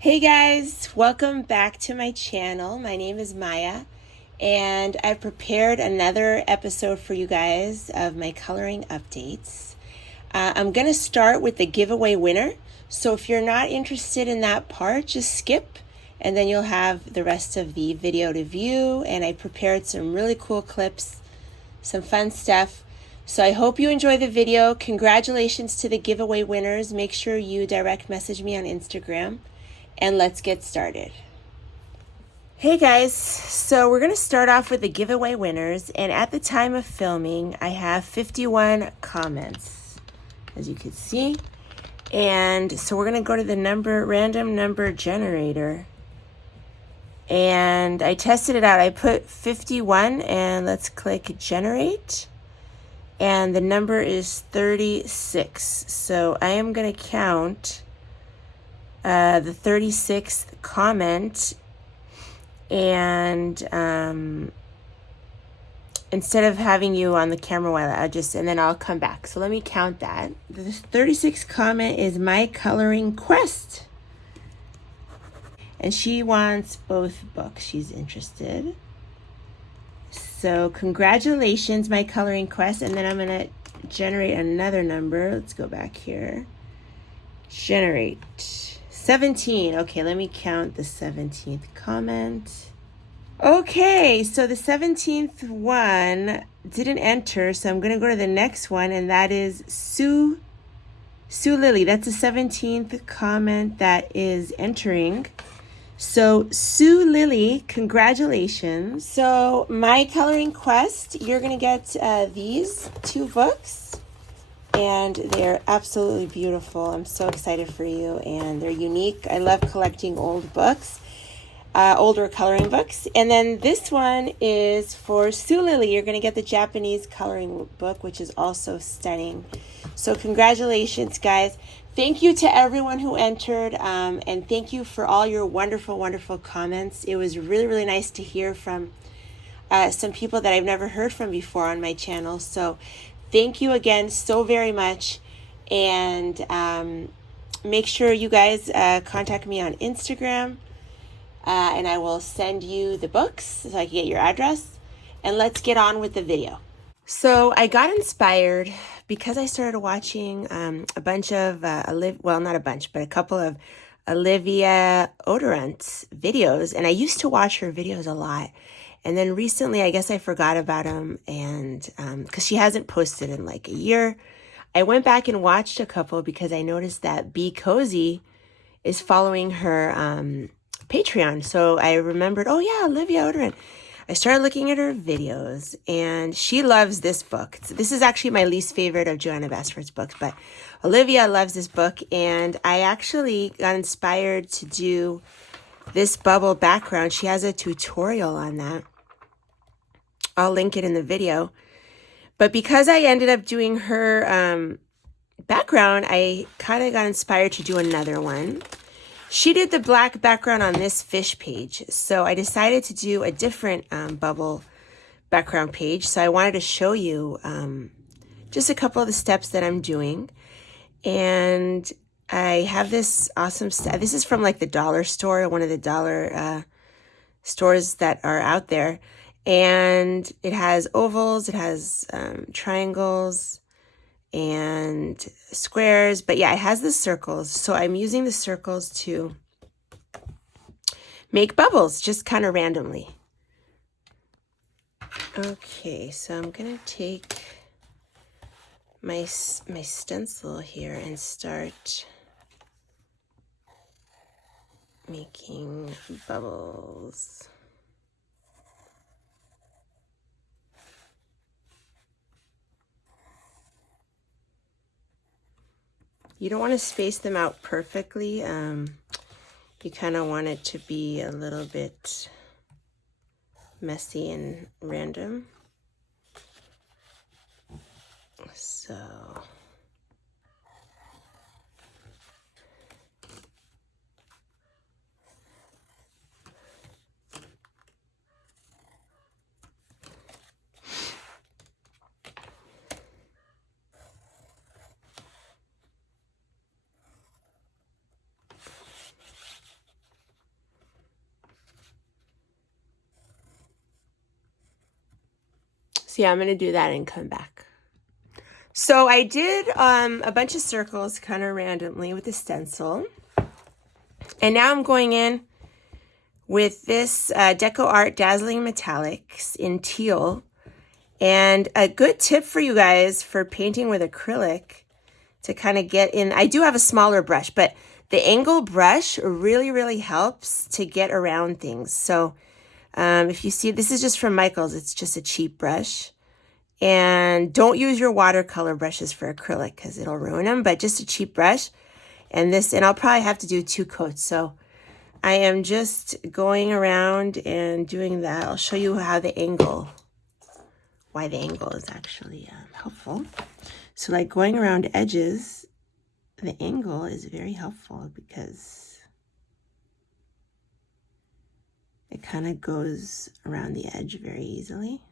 Hey guys, welcome back to my channel. My name is Maya, and I prepared another episode for you guys of my coloring updates. I'm going to start with the giveaway winner. So if you're not interested in that part, just skip and then you'll have the rest of the video to view. And I prepared some really cool clips, some fun stuff. So I hope you enjoy the video. Congratulations to the giveaway winners. Make sure you direct message me on Instagram. And let's get started. Hey guys, so we're going to start off with the giveaway winners, and at the time of filming I have 51 comments, as you can see. And so we're going to go to the random number generator, and I tested it out. I put 51 and let's click generate, and the number is 36. So I am going to count the 36th comment, and instead of having you on the camera while and then I'll come back. So let me count that. The 36th comment is My Coloring Quest, and she wants both books. She's interested. So congratulations, My Coloring Quest. And then I'm gonna generate another number. Let's go back here. Generate 17. Okay, let me count the 17th comment. Okay, so the 17th one didn't enter, so I'm going to go to the next one, and that is Sue Lily. That's the 17th comment that is entering. So Sue Lily, congratulations. So My Coloring Quest, you're going to get these two books. And they're absolutely beautiful. I'm so excited for you, and they're unique. I love collecting old books, older coloring books. And then this one is for Sue Lily. You're going to get the Japanese coloring book, which is also stunning. So congratulations, guys. Thank you to everyone who entered, and thank you for all your wonderful, wonderful comments. It was really, really nice to hear from some people that I've never heard from before on my channel. So thank you again so very much, and make sure you guys contact me on Instagram, and I will send you the books so I can get your address, and let's get on with the video. So I got inspired because I started watching a bunch of, not a bunch, but a couple of Olivia Odorant's videos, and I used to watch her videos a lot. And then recently, I guess I forgot about them, and because she hasn't posted in like a year. I went back and watched a couple because I noticed that Be Cozy is following her Patreon. So I remembered, oh yeah, Olivia Odorant. I started looking at her videos, and she loves this book. This is actually my least favorite of Joanna Basford's books, but Olivia loves this book, and I actually got inspired to do this bubble background. She has a tutorial on that. I'll link it in the video. But because I ended up doing her background, I kind of got inspired to do another one. She did the black background on this fish page, so I decided to do a different bubble background page. So I wanted to show you just a couple of the steps that I'm doing. And I have this awesome stuff. This is from like the dollar store, one of the dollar stores that are out there. And it has ovals, it has triangles and squares. But yeah, it has the circles. So I'm using the circles to make bubbles just kind of randomly. Okay, so I'm going to take my stencil here and start making bubbles. You don't want to space them out perfectly. You kind of want it to be a little bit messy and random. So So yeah, I'm going to do that and come back. So I did a bunch of circles kind of randomly with the stencil. And now I'm going in with this Deco Art Dazzling Metallics in teal. And a good tip for you guys for painting with acrylic to kind of get in. I do have a smaller brush, but the angle brush really, really helps to get around things. So if you see, this is just from Michael's. It's just a cheap brush. And don't use your watercolor brushes for acrylic because it'll ruin them, but just a cheap brush. And I'll probably have to do 2 coats. So I am just going around and doing that. I'll show you how why the angle is actually helpful. So like going around edges, the angle is very helpful because it kind of goes around the edge very easily.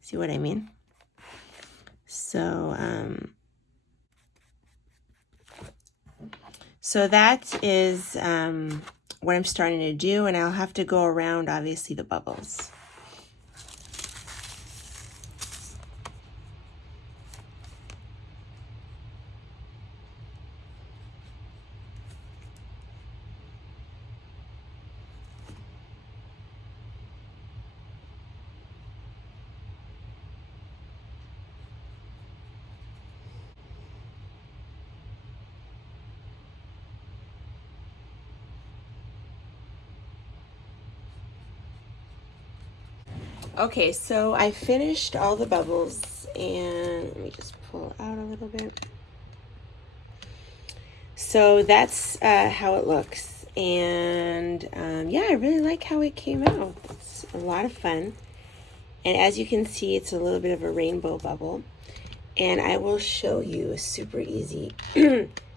See what I mean? So, so that is what I'm starting to do, and I'll have to go around, obviously, the bubbles. Okay, so I finished all the bubbles, and let me just pull out a little bit. So that's how it looks, and yeah, I really like how it came out. It's a lot of fun, and as you can see, it's a little bit of a rainbow bubble, and I will show you super easy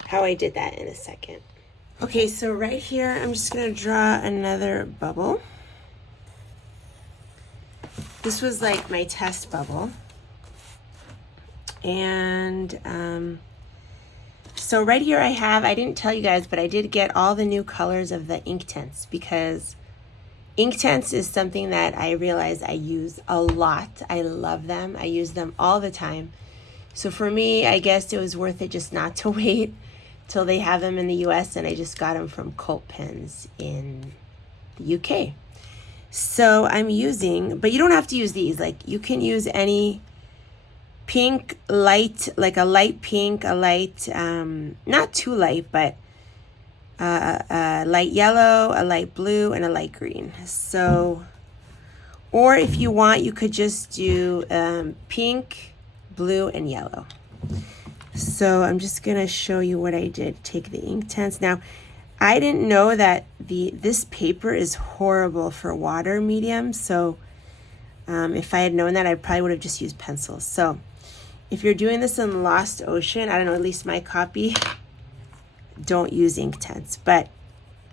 how I did that in a second. Okay, so right here, I'm just gonna draw another bubble. This was like my test bubble. And so right here I didn't tell you guys, but I did get all the new colors of the ink tints because ink tints is something that I realize I use a lot. I love them. I use them all the time. So for me, I guess it was worth it just not to wait till they have them in the US, and I just got them from Cult Pens in the UK. So I'm using, but you don't have to use these. Like you can use any pink, light, like a light pink, a light, not too light, but a light yellow, a light blue, and a light green. So, or if you want, you could just do pink, blue, and yellow. So I'm just gonna show you what I did. Take the ink tints. Now, I didn't know that this paper is horrible for water medium, so if I had known that, I probably would have just used pencils. So if you're doing this in Lost Ocean, I don't know, at least my copy, don't use ink tints, but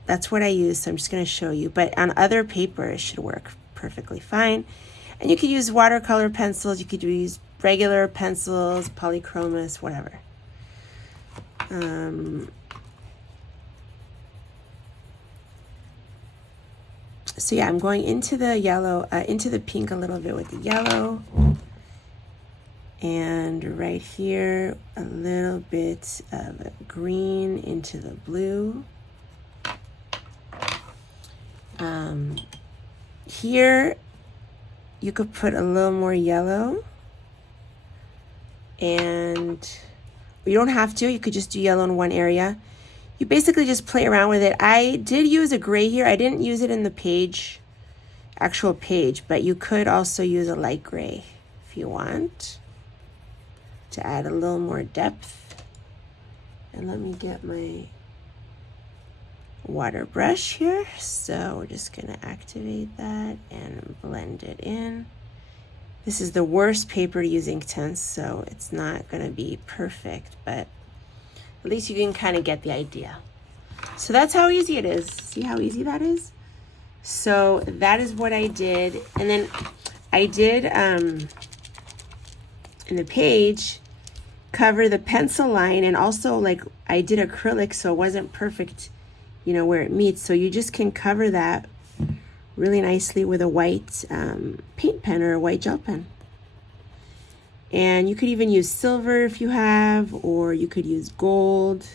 that's what I use, so I'm just going to show you. But on other paper, it should work perfectly fine. And you could use watercolor pencils, you could use regular pencils, polychromos, whatever. So yeah, I'm going into the yellow, into the pink a little bit with the yellow. And right here, a little bit of green into the blue. Here, you could put a little more yellow. And you don't have to, you could just do yellow in one area. You basically just play around with it. I did use a gray here. I didn't use it in the actual page, but you could also use a light gray if you want to add a little more depth. And let me get my water brush here. So we're just gonna activate that and blend it in. This is the worst paper to use ink tints, so it's not gonna be perfect, but at least you can kind of get the idea. So that's how easy it is. See how easy that is? So that is what I did. And then I did, in the page, cover the pencil line, and also like I did acrylic, so it wasn't perfect, you know, where it meets. So you just can cover that really nicely with a white paint pen or a white gel pen. And you could even use silver if you have, or you could use gold.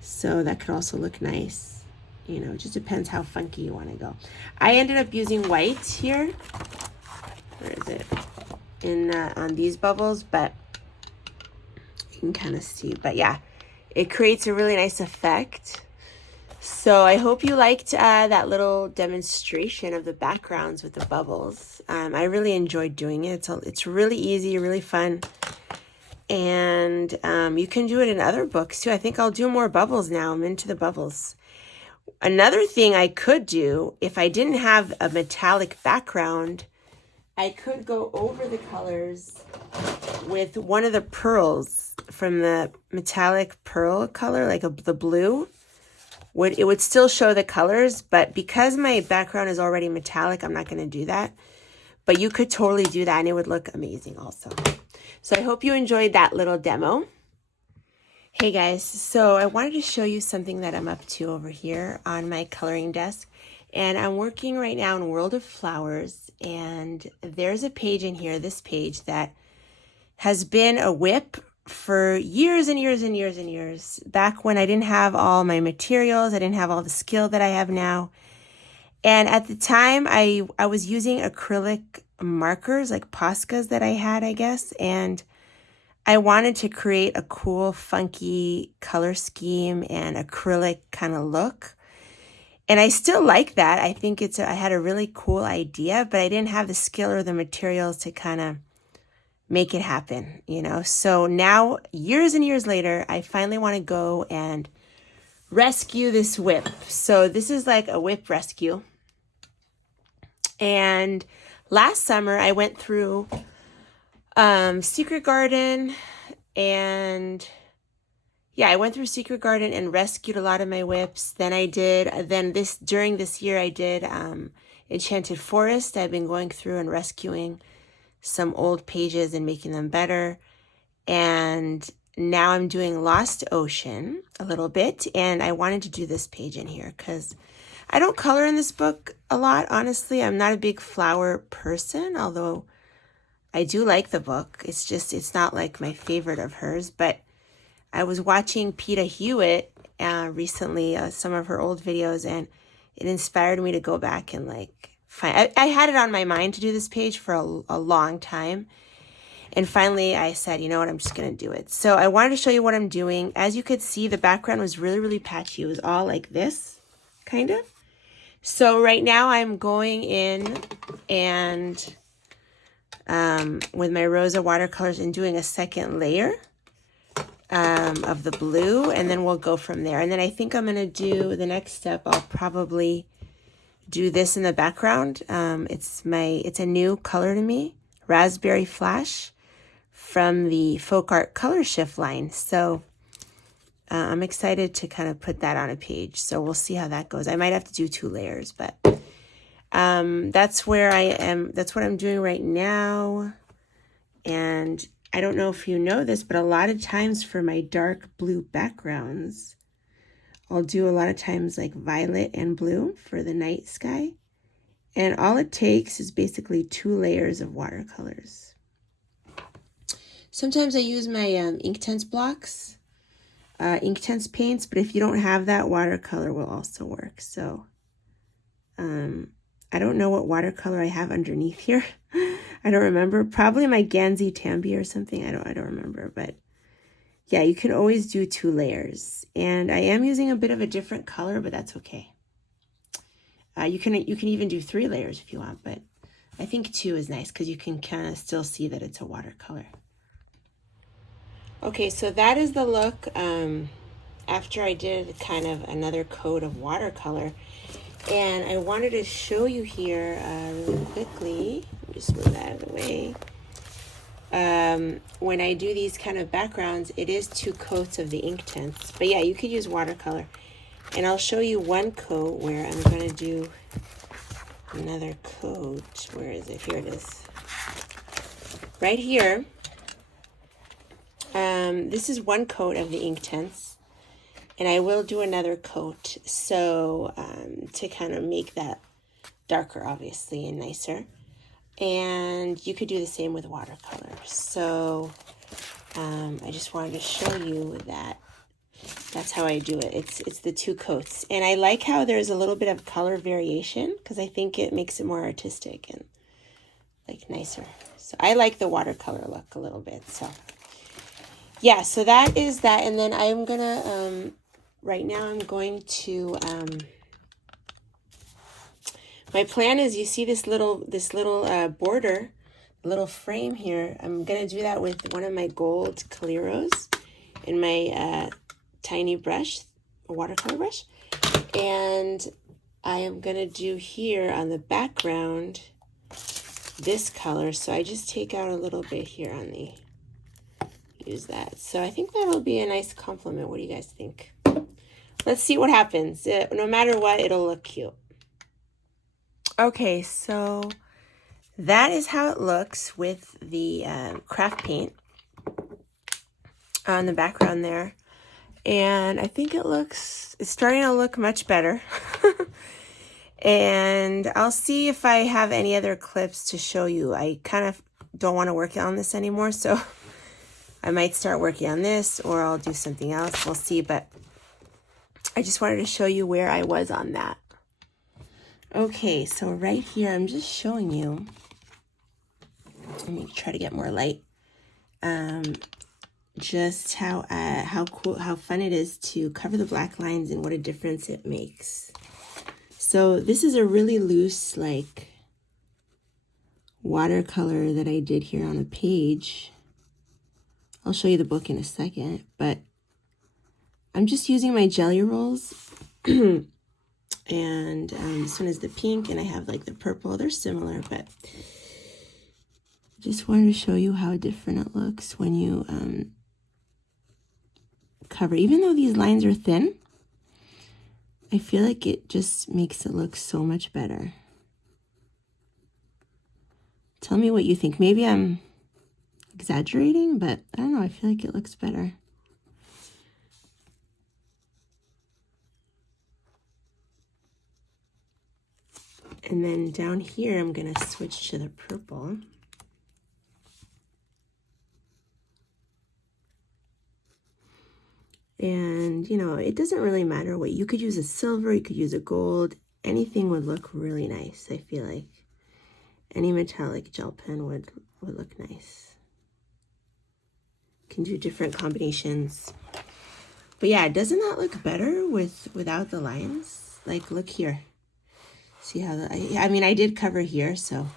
So that could also look nice. You know, it just depends how funky you want to go. I ended up using white here. Where is it? On these bubbles, but you can kind of see. But yeah, it creates a really nice effect. So I hope you liked that little demonstration of the backgrounds with the bubbles. I really enjoyed doing it. It's really easy, really fun. And you can do it in other books too. I think I'll do more bubbles now. I'm into the bubbles. Another thing I could do, if I didn't have a metallic background, I could go over the colors with one of the pearls from the metallic pearl color, like the blue. It would still show the colors, but because my background is already metallic, I'm not going to do that. But you could totally do that, and it would look amazing also. So I hope you enjoyed that little demo. Hey guys, so I wanted to show you something that I'm up to over here on my coloring desk. And I'm working right now in World of Flowers, and there's a page in here, this page, that has been a whip for years and years and years and years. Back when I didn't have all my materials, I didn't have all the skill that I have now. And at the time, I was using acrylic markers, like Poscas that I had, I guess, and I wanted to create a cool, funky color scheme and acrylic kind of look. And I still like that. I think I had a really cool idea, but I didn't have the skill or the materials to kind of make it happen, you know? So now, years and years later, I finally want to go and rescue this whip. So this is like a whip rescue. And last summer, I went through Secret Garden, and yeah, I went through Secret Garden and rescued a lot of my whips. During this year, I did Enchanted Forest. I've been going through and rescuing some old pages and making them better. And now I'm doing Lost Ocean a little bit, and I wanted to do this page in here because I don't color in this book a lot, honestly. I'm not a big flower person, although I do like the book. It's not like my favorite of hers, but I was watching Peta Hewitt recently, some of her old videos, and it inspired me to go back and find. I had it on my mind to do this page for a long time, and finally I said, you know what, I'm just going to do it. So I wanted to show you what I'm doing. As you could see, the background was really, really patchy. It was all like this, kind of. So right now I'm going in and with my Rosa watercolors and doing a second layer of the blue, and then we'll go from there. And then I think I'm going to do the next step. I'll probably do this in the background. It's a new color to me, Raspberry Flash from the Folk Art Color Shift line. So I'm excited to kind of put that on a page. So we'll see how that goes. I might have to do 2 layers, but that's where I am. That's what I'm doing right now. And I don't know if you know this, but a lot of times for my dark blue backgrounds, I'll do a lot of times like violet and blue for the night sky. And all it takes is basically 2 layers of watercolors. Sometimes I use my Inktense blocks, Inktense paints, but if you don't have that, watercolor will also work. So I don't know what watercolor I have underneath here. I don't remember. Probably my Gansey Tambi or something. I don't remember. But yeah, you can always do 2 layers. And I am using a bit of a different color, but that's okay. You can even do 3 layers if you want, but I think 2 is nice because you can kind of still see that it's a watercolor. Okay, so that is the look after I did kind of another coat of watercolor. And I wanted to show you here really quickly, just move that out of the way. When I do these kind of backgrounds, it is 2 coats of the Inktense. But yeah, you could use watercolor. And I'll show you one coat where I'm going to do another coat. Where is it? Here it is. Right here. This is one coat of the Inktense. And I will do another coat, so to kind of make that darker, obviously, and nicer. And you could do the same with watercolor. So I just wanted to show you that that's how I do it. It's the 2 coats. And I like how there's a little bit of color variation because I think it makes it more artistic and like nicer. So I like the watercolor look a little bit. So yeah, so that is that. And then I'm gonna right now I'm going to my plan is, you see this little border, little frame here. I'm gonna do that with one of my gold Caleros in my tiny brush, a watercolor brush. And I am gonna do here on the background this color. So I just take out a little bit here on the, use that. So I think that'll be a nice compliment. What do you guys think? Let's see what happens. No matter what, it'll look cute. Okay, so that is how it looks with the craft paint on the background there. And I think it's starting to look much better. And I'll see if I have any other clips to show you. I kind of don't want to work on this anymore, so I might start working on this, or I'll do something else. We'll see, but I just wanted to show you where I was on that. Okay, so right here, I'm just showing you. Let me try to get more light. Just how cool, how fun it is to cover the black lines and what a difference it makes. So this is a really loose, like, watercolor that I did here on a page. I'll show you the book in a second, but I'm just using my jelly rolls. And this one is the pink, and I have like the purple. They're similar, but just wanted to show you how different it looks when you cover. Even though these lines are thin, I feel like it just makes it look so much better. Tell me what you think. Maybe I'm exaggerating, but I don't know. I feel like it looks better. And then down here, I'm going to switch to the purple. And, you know, it doesn't really matter what. You could use a silver, you could use a gold. Anything would look really nice, I feel like. Any metallic gel pen would look nice. You can do different combinations. But yeah, doesn't that look better without the lines? Like, look here. See how I mean, I did cover here, so,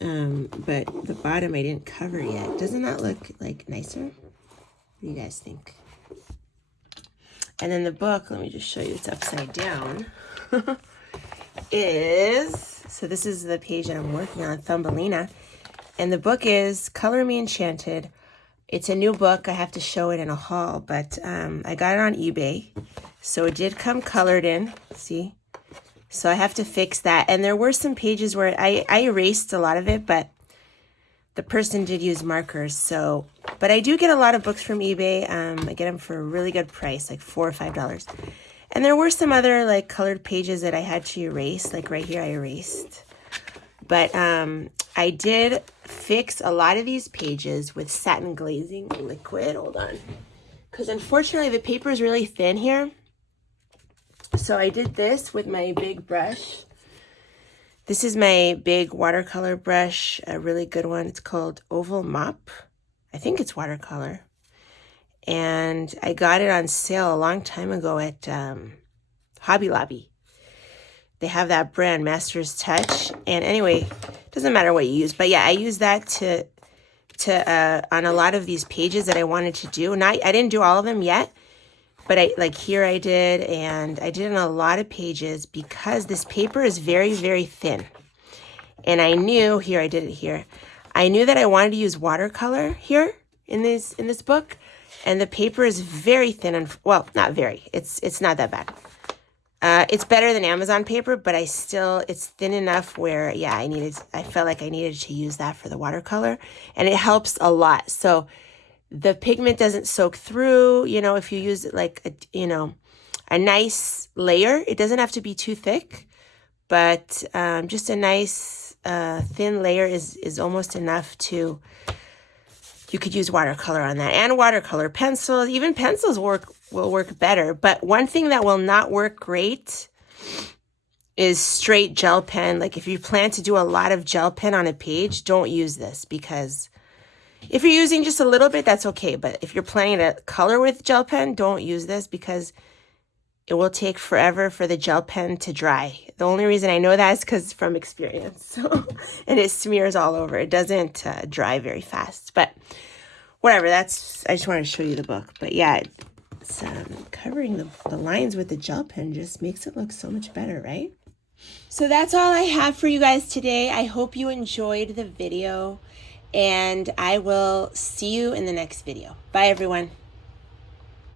but the bottom I didn't cover yet. Doesn't that look like nicer? What do you guys think? And then the book, let me just show you, it's upside down, so this is the page that I'm working on, Thumbelina. And the book is Color Me Enchanted. It's a new book. I have to show it in a haul, but I got it on eBay. So it did come colored in, see? So I have to fix that. And there were some pages where I erased a lot of it, but the person did use markers. So, but I do get a lot of books from eBay. I get them for a really good price, like $4 or $5. And there were some other like colored pages that I had to erase, like right here I erased. But I did fix a lot of these pages with satin glazing liquid. Hold on. Because unfortunately the paper is really thin here. So I did this with my big brush. This is my big watercolor brush, a really good one. It's called Oval Mop. I think it's watercolor. And I got it on sale a long time ago at Hobby Lobby. They have that brand, Master's Touch. And anyway, it doesn't matter what you use. But yeah, I use that to on a lot of these pages that I wanted to do. I didn't do all of them yet. But here I did, and I did on a lot of pages because this paper is very, very thin. And I knew, here, I did it here. I knew that I wanted to use watercolor here in this book. And the paper is very thin, and well, not very. It's not that bad. It's better than Amazon paper, but it's thin enough where, yeah, I felt like I needed to use that for the watercolor. And it helps a lot. So the pigment doesn't soak through, you know, if you use it like, a nice layer. It doesn't have to be too thick, but just a nice thin layer is almost enough to, you could use watercolor on that, and watercolor pencils. Even pencils will work better. But one thing that will not work great is straight gel pen. Like if you plan to do a lot of gel pen on a page, don't use this, because if you're using just a little bit, that's okay. But if you're planning to color with gel pen, don't use this, because it will take forever for the gel pen to dry. The only reason I know that is because from experience. And it smears all over. It doesn't dry very fast. But whatever, I just wanted to show you the book. But yeah, it's covering the lines with the gel pen just makes it look so much better, right? So that's all I have for you guys today. I hope you enjoyed the video, and I will see you in the next video. Bye, everyone.